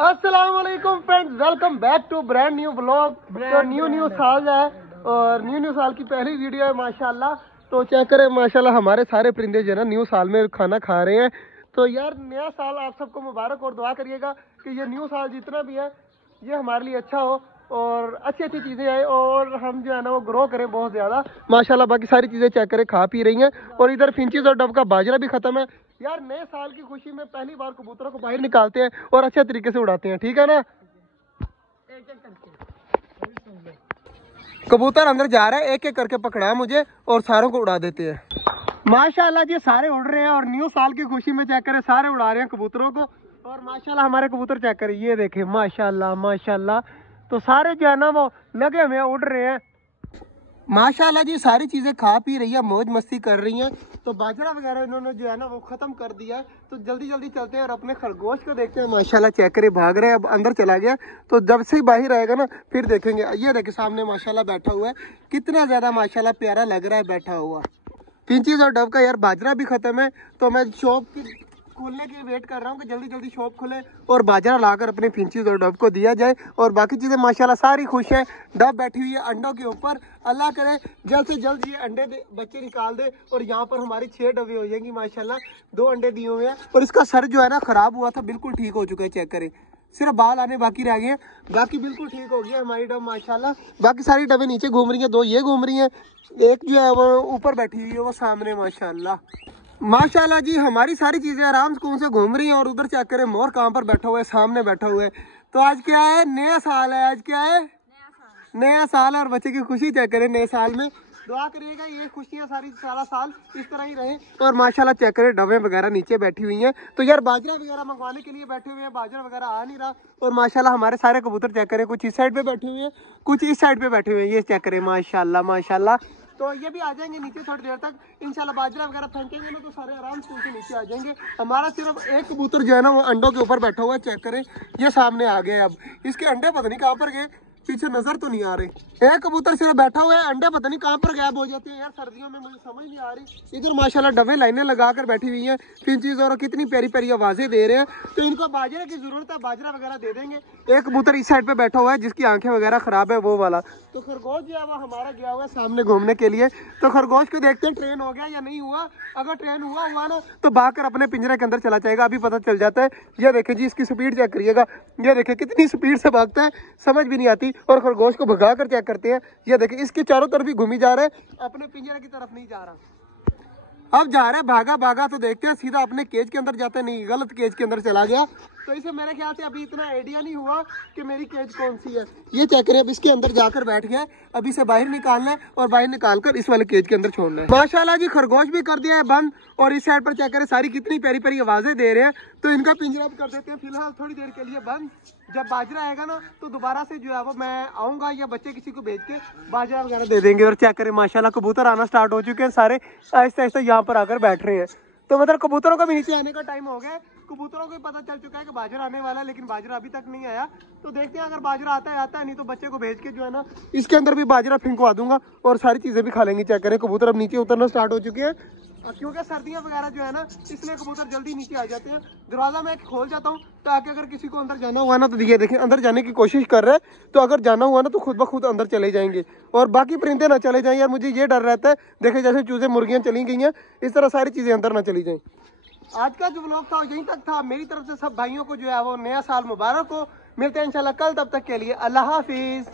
अस्सलाम वालेकुम friends, welcome back to brand new blog. तो न्यू साल है और न्यू साल की पहली वीडियो है माशाल्लाह। तो चेक करें माशाल्लाह हमारे सारे परिंदे जो है ना न्यू साल में खाना खा रहे हैं। तो यार नया साल आप सबको मुबारक और दुआ करिएगा कि ये न्यू साल जितना भी है ये हमारे लिए अच्छा हो और अच्छी अच्छी चीज़ें आए और हम जो है ना वो ग्रो करें बहुत ज़्यादा माशाल्लाह। बाकी सारी चीज़ें चेक करें खा पी रही हैं और इधर फिंचीज और डब का बाजरा भी ख़त्म है। यार नए साल की खुशी में पहली बार कबूतरों को बाहर निकालते हैं और अच्छे तरीके से उड़ाते हैं, ठीक है ना। कबूतर अंदर जा रहा है, एक एक करके पकड़ा मुझे और सारों को उड़ा देते हैं। माशाल्लाह जी सारे उड़ रहे हैं और न्यू साल की खुशी में चेक करें सारे उड़ा रहे हैं कबूतरों को। और माशाल्लाह हमारे कबूतर चेक करें, ये देखें माशाल्लाह माशाल्लाह। तो सारे जो है ना वो लगे हुए उड़ रहे हैं माशाल्लाह जी। सारी चीज़ें खा पी रही है, मौज मस्ती कर रही हैं। तो बाजरा वगैरह इन्होंने जो है ना वो ख़त्म कर दिया है। तो जल्दी जल्दी चलते हैं और अपने खरगोश को देखते हैं। माशाल्लाह चेक करें भाग रहे हैं, अब अंदर चला गया। तो जब से ही बाहर आएगा ना फिर देखेंगे। ये देखे सामने माशाल्लाह बैठा हुआ है, कितना ज़्यादा माशाल्लाह प्यारा लग रहा है बैठा हुआ। फिंचीज और डव का यार बाजरा भी ख़त्म है। तो मैं शॉप खोलने की वेट कर रहा हूँ कि जल्दी जल्दी शॉप खुले और बाजरा लाकर अपने फिंचीज और डब को दिया जाए। और बाकी चीज़ें माशाल्लाह सारी खुश है। डब बैठी हुई है अंडों के ऊपर, अल्लाह करे जल्द से जल्द ये अंडे बच्चे निकाल दे। और यहाँ पर हमारी 6 डबे हो जाएंगी माशाल्लाह। 2 अंडे दिए हुए हैं और इसका सर जो है ना ख़राब हुआ था, बिल्कुल ठीक हो चुका है। चेक करें सिर्फ बाल आने बाकी रह गए हैं, बाकी बिल्कुल ठीक हो गया हमारी डब माशाल्लाह। बाकी सारी डबे नीचे घूम रही हैं, 2 ये घूम रही हैं, एक जो है वो ऊपर बैठी हुई है वो सामने माशाल्लाह। माशाल्लाह जी हमारी सारी चीजें आराम सुकून से घूम रही हैं। और उधर चेक करें मोर कहाँ पर बैठा हुआ है, सामने बैठा हुआ है। तो आज क्या है, नया साल है। आज क्या है, नया साल है और बच्चे की खुशी चेक करें नए साल में। दुआ करिएगा ये खुशियाँ सारा साल इस तरह ही रहे। और माशाल्लाह चेक करें डबे वगैरह नीचे बैठी हुई हैं। तो यार बाजरा वगैरह मंगवाने के लिए बैठे हुए हैं, बाजरा वगैरह आ नहीं रहा। और माशाल्लाह हमारे सारे कबूतर चेक करें, कुछ इस साइड पे बैठे हुए हैं, कुछ इस साइड पे बैठे हुए हैं। ये चेक करें माशाल्लाह माशाल्लाह। तो ये भी आ जाएंगे नीचे थोड़ी देर तक इंशाल्लाह। बाजरा वगैरह फेंकेंगे ना तो सारे आराम से नीचे आ जाएंगे। हमारा सिर्फ एक कबूतर जो है ना वो अंडों के ऊपर बैठा हुआ है। चेक करें ये सामने आ गए। अब इसके अंडे पता नहीं कहाँ पर गए, पीछे नजर तो नहीं आ रहे। एक कबूतर सिर्फ बैठा हुआ है, अंडे पता नहीं कहाँ पर गायब हो जाते हैं यार सर्दियों में, मुझे समझ नहीं आ रही। इधर माशाल्लाह डबे लाइनें लगाकर बैठी हुई हैं फिंचीज और कितनी प्यारी प्यारी आवाजें दे रहे हैं। तो इनको बाजरे की जरूरत है, बाजरा वगैरह दे देंगे। एक कबूतर इस साइड पे बैठा हुआ है जिसकी आंखें वगैरह खराब है वो वाला। तो खरगोश जो है वो हमारा गया हुआ है सामने घूमने के लिए। तो खरगोश को देखते हैं ट्रेन हो गया या नहीं हुआ। अगर ट्रेन हुआ ना तो भाग कर अपने पिंजरे के अंदर चला जाएगा, अभी पता चल जाता है। ये देखे जी इसकी स्पीड चेक करिएगा, ये देखे कितनी स्पीड से भागता है, समझ भी नहीं आती। और खरगोश को भगा कर चेक करते हैं, ये देखे इसके चारों तरफ ही घूमी जा रहे हैं, अपने पिंजरे की तरफ नहीं जा रहा। अब जा रहे हैं भागा भागा। तो देखते हैं सीधा अपने केज के अंदर जाते, नहीं गलत केज के अंदर चला गया। तो इसे मेरे ख्याल से अभी इतना आइडिया नहीं हुआ कि मेरी केज कौन सी है। ये चेक करें अब इसके अंदर जाकर बैठ गया। अभी इसे बाहर निकालना है और बाहर निकालकर इस वाले केज के अंदर छोड़ना है। माशाल्लाह जी खरगोश भी कर दिया है बंद। और इस साइड पर चेक करें सारी कितनी प्यारी प्यारी आवाजें दे रहे हैं। तो इनका पिंजरा भी कर देते हैं फिलहाल थोड़ी देर के लिए बंद। जब बाजरा आएगा ना तो दोबारा से जो है वो मैं आऊंगा या बच्चे किसी को भेज के बाजरा वगैरह दे देंगे। और चेक करें माशाल्लाह कबूतर आना स्टार्ट हो चुके हैं, सारे आहिस्ता आहिस्ता यहाँ पर आकर बैठ रहे हैं। तो मतलब कबूतरों का भी नीचे आने का टाइम हो गया। कबूतरों को पता चल चुका है कि बाजरा आने वाला है, लेकिन बाजरा अभी तक नहीं आया। तो देखते हैं अगर बाजरा आता है, नहीं तो बच्चे को भेज के जो है ना इसके अंदर भी बाजरा फिंकवा दूंगा और सारी चीजें भी खा लेंगी। चेक करें कबूतर अब नीचे उतरना स्टार्ट हो चुके हैं क्योंकि सर्दियां वगैरह जो है ना इसलिए कबूतर जल्दी नीचे आ जाते हैं। दरवाजा मैं खोल जाता हूँ ताकि अगर किसी को अंदर जाना हुआ ना तो ये देखें अंदर जाने की कोशिश कर रहे हैं। तो अगर जाना हुआ ना तो खुद ब खुद अंदर चले जाएंगे और बाकी परिंदे ना चले जाएं। यार मुझे ये डर रहता है, देखे जैसे चूजे मुर्गियां चली गई हैं इस तरह सारी चीजें अंदर ना चली जाएं। आज का जो व्लॉग था यहीं तक था। मेरी तरफ से सब भाइयों को जो है वो नया साल मुबारक हो। मिलते हैं इंशाल्लाह कल, तब तक के लिए अल्लाह हाफिज।